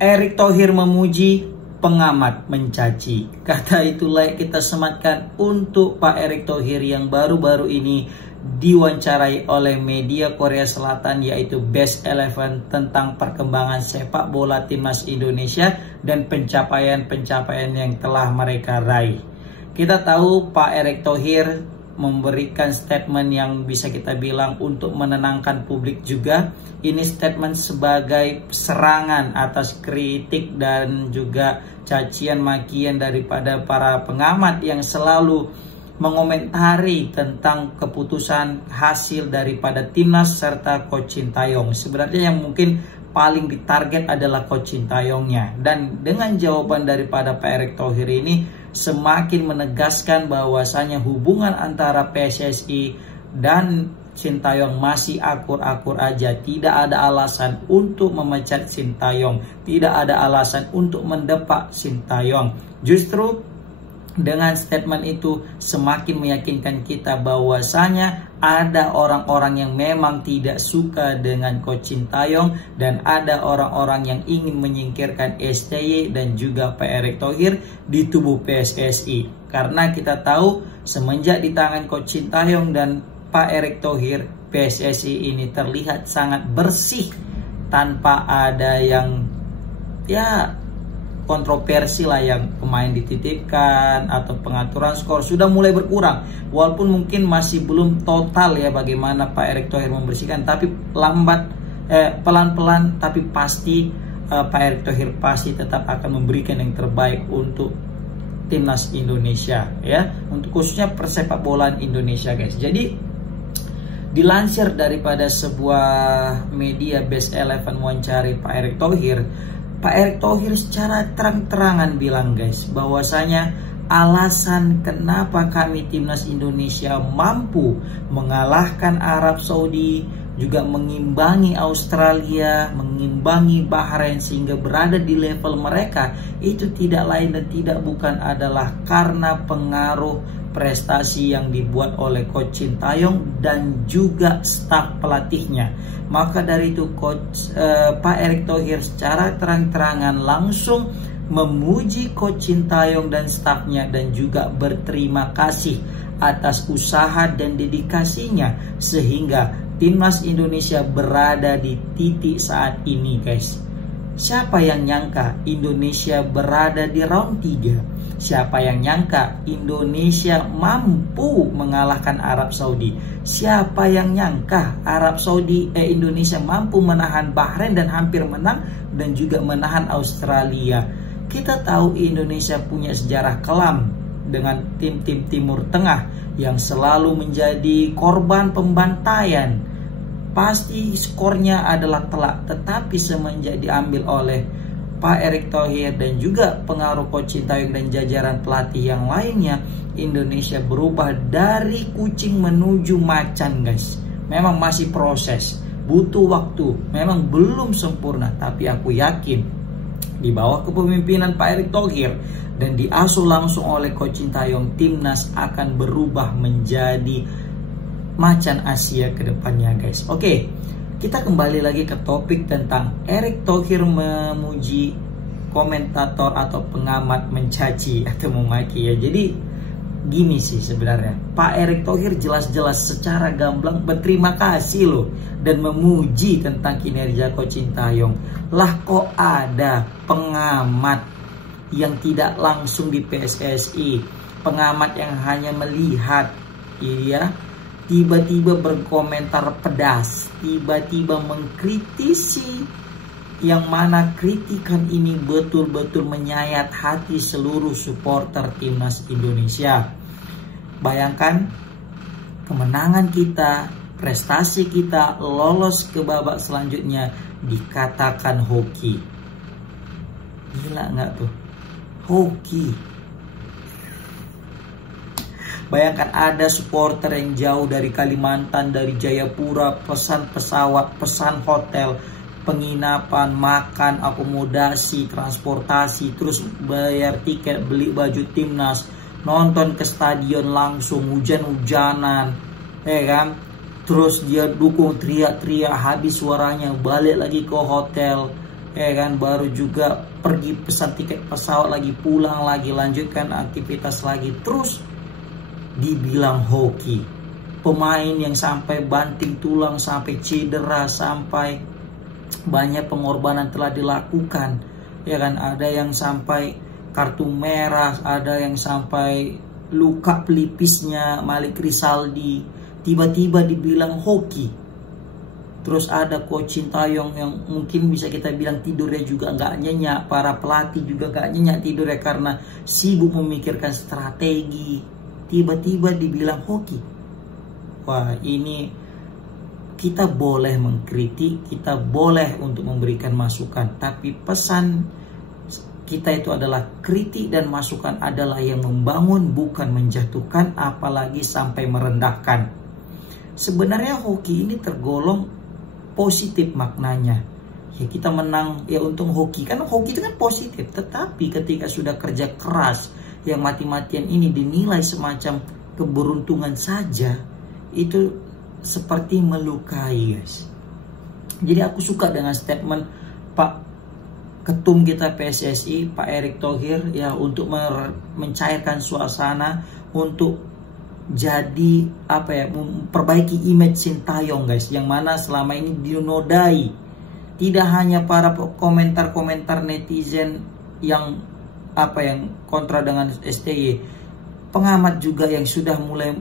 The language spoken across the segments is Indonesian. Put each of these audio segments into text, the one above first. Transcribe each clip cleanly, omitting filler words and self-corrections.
Erick Thohir memuji, pengamat mencaci. Kata itu layak kita sematkan untuk Pak Erick Thohir yang baru-baru ini diwawancarai oleh media Korea Selatan yaitu Best 11 tentang perkembangan sepak bola timnas Indonesia dan pencapaian-pencapaian yang telah mereka raih. Kita tahu Pak Erick Thohir memberikan statement yang bisa kita bilang untuk menenangkan publik juga. Ini statement sebagai serangan atas kritik dan juga cacian makian daripada para pengamat yang selalu mengomentari tentang keputusan hasil daripada timnas serta Coach Sintayong. Sebenarnya yang mungkin paling ditarget adalah Coach Sintayongnya. Dan dengan jawaban daripada Pak Erick Thohir ini semakin menegaskan bahwasanya hubungan antara PSSI dan Sintayong masih akur-akur aja. Tidak ada alasan untuk memecat Sintayong, tidak ada alasan untuk mendepak Sintayong. Justru dengan statement itu semakin meyakinkan kita bahwasanya ada orang-orang yang memang tidak suka dengan Coach Sintayong dan ada orang-orang yang ingin menyingkirkan STY dan juga Pak Erick Thohir di tubuh PSSI. Karena kita tahu semenjak di tangan Coach Sintayong dan Pak Erick Thohir, PSSI ini terlihat sangat bersih tanpa ada yang kontroversi lah, yang pemain dititipkan atau pengaturan skor sudah mulai berkurang. Walaupun mungkin masih belum total ya bagaimana Pak Erick Thohir membersihkan, tapi pelan-pelan tapi pasti Pak Erick Thohir pasti tetap akan memberikan yang terbaik untuk timnas Indonesia ya, untuk khususnya persepak bolaan Indonesia guys. Jadi dilansir daripada sebuah media Best 11 mewawancari Pak Erick Thohir, Pak Erick Thohir secara terang-terangan bilang guys bahwasanya alasan kenapa kami timnas Indonesia mampu mengalahkan Arab Saudi, juga mengimbangi Australia, mengimbangi Bahrain sehingga berada di level mereka, itu tidak lain dan tidak bukan adalah karena pengaruh prestasi yang dibuat oleh Coach Sintayong dan juga staf pelatihnya. Maka dari itu Pak Erick Thohir secara terang-terangan langsung memuji Coach Sintayong dan stafnya dan juga berterima kasih atas usaha dan dedikasinya sehingga timnas Indonesia berada di titik saat ini guys. Siapa yang nyangka Indonesia berada di round 3? Siapa yang nyangka Indonesia mampu mengalahkan Arab Saudi? Siapa yang nyangka Indonesia mampu menahan Bahrain dan hampir menang dan juga menahan Australia? Kita tahu Indonesia punya sejarah kelam dengan tim-tim Timur Tengah yang selalu menjadi korban pembantaian. Pasti skornya adalah telak, tetapi semenjak diambil oleh Pak Erick Thohir dan juga pengaruh Coach Sintayong dan jajaran pelatih yang lainnya, Indonesia berubah dari kucing menuju macan guys. Memang masih proses, butuh waktu, memang belum sempurna, tapi aku yakin di bawah kepemimpinan Pak Erick Thohir dan diasuh langsung oleh Coach Sintayong, timnas akan berubah menjadi macan Asia ke depannya guys. Oke, kita kembali lagi ke topik tentang Erick Thohir memuji, komentator atau pengamat mencaci atau memaki ya. Jadi gini sih sebenarnya, Pak Erick Thohir jelas-jelas secara gamblang berterima kasih loh dan memuji tentang kinerja Coach Sintayong. Lah kok ada pengamat yang tidak langsung di PSSI, pengamat yang hanya melihat ya, tiba-tiba berkomentar pedas, tiba-tiba mengkritisi, yang mana kritikan ini betul-betul menyayat hati seluruh supporter timnas Indonesia. Bayangkan kemenangan kita, prestasi kita, lolos ke babak selanjutnya dikatakan hoki. Gila nggak tuh? Hoki. Bayangkan ada supporter yang jauh dari Kalimantan, dari Jayapura, pesan pesawat, pesan hotel, penginapan, makan, akomodasi, transportasi, terus bayar tiket, beli baju timnas, nonton ke stadion langsung, hujan-hujanan, ya kan? Terus dia dukung, teriak-teriak, habis suaranya, balik lagi ke hotel, ya kan, baru juga pergi pesan tiket pesawat lagi, pulang lagi, lanjutkan aktivitas lagi, terus dibilang hoki. Pemain yang sampai banting tulang, sampai cedera, sampai banyak pengorbanan telah dilakukan, ya kan, ada yang sampai kartu merah, ada yang sampai luka pelipisnya, Malik Rizaldi, tiba-tiba dibilang hoki. Terus ada Coach Sintayong yang mungkin bisa kita bilang tidurnya juga nggak nyenyak, para pelatih juga nggak nyenyak tidurnya karena sibuk memikirkan strategi, tiba-tiba dibilang hoki. Wah, ini kita boleh mengkritik, kita boleh untuk memberikan masukan, tapi pesan kita itu adalah kritik dan masukan adalah yang membangun, bukan menjatuhkan, apalagi sampai merendahkan. Sebenarnya hoki ini tergolong positif maknanya. Ya, kita menang, ya untung hoki, kan hoki itu kan positif. Tetapi ketika sudah kerja keras yang mati-matian ini dinilai semacam keberuntungan saja, itu seperti melukai, guys. Jadi aku suka dengan statement Pak Ketum kita PSSI, Pak Erick Thohir, ya, untuk mencairkan suasana, untuk jadi apa ya, memperbaiki image Sintayong, guys, yang mana selama ini dinodai. Tidak hanya para komentar-komentar netizen yang apa, yang kontra dengan STY, pengamat juga yang sudah mulai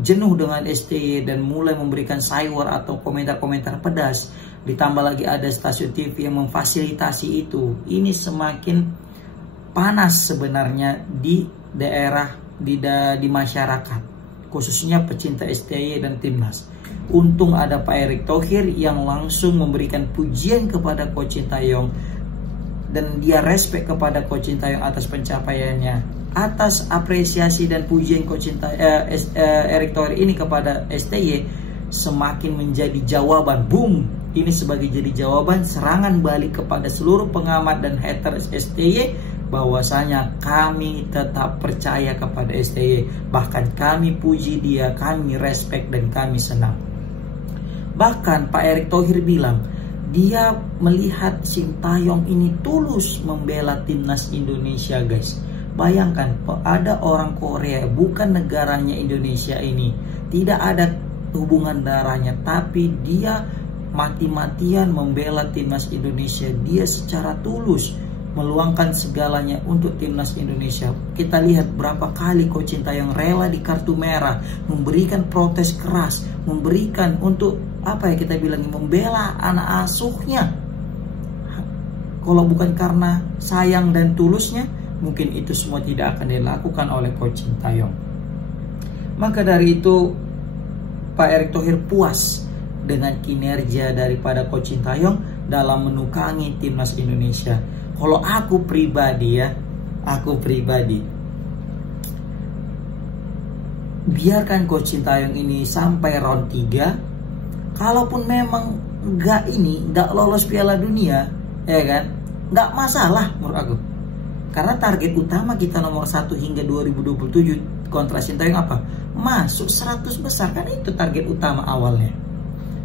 jenuh dengan STY dan mulai memberikan sayur atau komentar-komentar pedas, ditambah lagi ada stasiun TV yang memfasilitasi itu. Ini semakin panas sebenarnya di daerah, di masyarakat, khususnya pecinta STY dan timnas. Untung ada Pak Erick Thohir yang langsung memberikan pujian kepada Coach Sintayong, dan dia respect kepada Coach Sintayong atas pencapaiannya. Atas apresiasi dan pujian Coach Erick Thohir ini kepada STY semakin menjadi jawaban, boom, ini sebagai jadi jawaban serangan balik kepada seluruh pengamat dan haters STY, bahwasanya kami tetap percaya kepada STY, bahkan kami puji dia, kami respect dan kami senang. Bahkan Pak Erick Thohir bilang dia melihat Sintayong ini tulus membela timnas Indonesia, guys. Bayangkan, ada orang Korea, bukan negaranya Indonesia ini, tidak ada hubungan darahnya, tapi dia mati-matian membela timnas Indonesia. Dia secara tulus meluangkan segalanya untuk timnas Indonesia. Kita lihat berapa kali Coach Sintayong rela di kartu merah, memberikan protes keras, memberikan untuk apa ya, kita bilang membela anak asuhnya. Kalau bukan karena sayang dan tulusnya, mungkin itu semua tidak akan dilakukan oleh Coach Sintayong. Maka dari itu Pak Erick Thohir puas dengan kinerja daripada Coach Sintayong dalam menukangi timnas Indonesia. Kalau aku pribadi, biarkan Coach Sintayong ini sampai round 3. Kalaupun memang nggak lolos Piala Dunia, ya kan, nggak masalah menurut aku. Karena target utama kita nomor 1 hingga 2027 kontra Sintayong apa? Masuk 100 besar, kan itu target utama awalnya.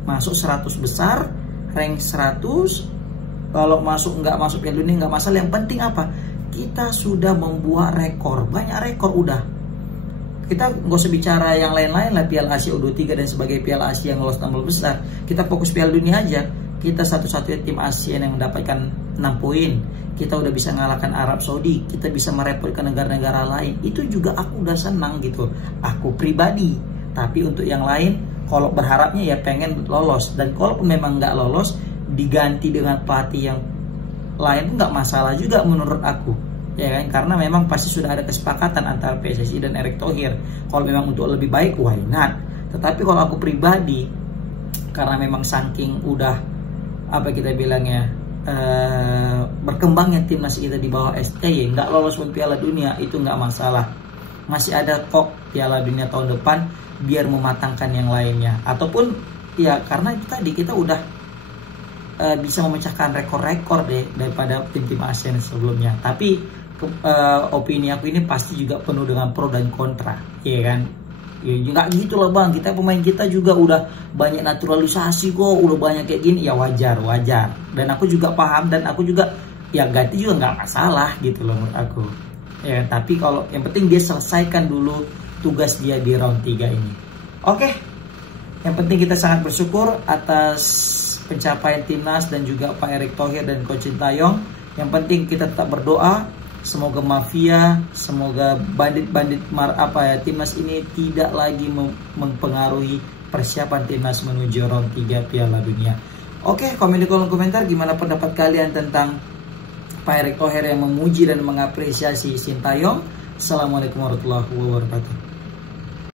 Masuk 100 besar, rank 100. Kalau nggak masuk Piala Dunia nggak masalah. Yang penting apa? Kita sudah membuat rekor, banyak rekor udah. Kita nggak usah bicara yang lain-lain lah, Piala Asia U23 dan sebagai Piala Asia yang lolos 16 besar. Kita fokus Piala Dunia aja. Kita satu-satunya tim ASEAN yang mendapatkan 6 poin. Kita udah bisa ngalahkan Arab Saudi, kita bisa merepotkan negara-negara lain. Itu juga aku udah senang gitu, aku pribadi. Tapi untuk yang lain, kalau berharapnya ya pengen lolos. Dan kalau memang nggak lolos, diganti dengan pelatih yang lain nggak masalah juga menurut aku, ya kan? Karena memang pasti sudah ada kesepakatan antara PSSI dan Erick Thohir. Kalau memang untuk lebih baik, why not? Tetapi kalau aku pribadi, karena memang saking udah apa kita bilangnya, berkembangnya timnas kita di bawah STY, nggak lolos pun Piala Dunia itu nggak masalah. Masih ada kok Piala Dunia tahun depan, biar mematangkan yang lainnya. Ataupun ya karena tadi kita udah bisa memecahkan rekor-rekor deh daripada tim-tim ASEAN sebelumnya. Tapi opini aku ini pasti juga penuh dengan pro dan kontra, ya kan? Ya nggak gitu lah bang, kita pemain kita juga udah banyak naturalisasi kok, udah banyak kayak gini. Ya wajar. Dan aku juga paham, dan aku juga ya ganti juga nggak masalah gitu loh menurut aku. Ya tapi kalau yang penting dia selesaikan dulu tugas dia di round 3 ini. Oke. Yang penting kita sangat bersyukur atas pencapaian timnas dan juga Pak Erick Thohir dan Coach Sintayong. Yang penting kita tetap berdoa. Semoga mafia, semoga bandit-bandit timnas ini tidak lagi mempengaruhi persiapan timnas menuju round 3 Piala Dunia. Oke, komen di kolom komentar gimana pendapat kalian tentang Pak Erick Thohir yang memuji dan mengapresiasi Sintayong. Assalamualaikum warahmatullahi wabarakatuh.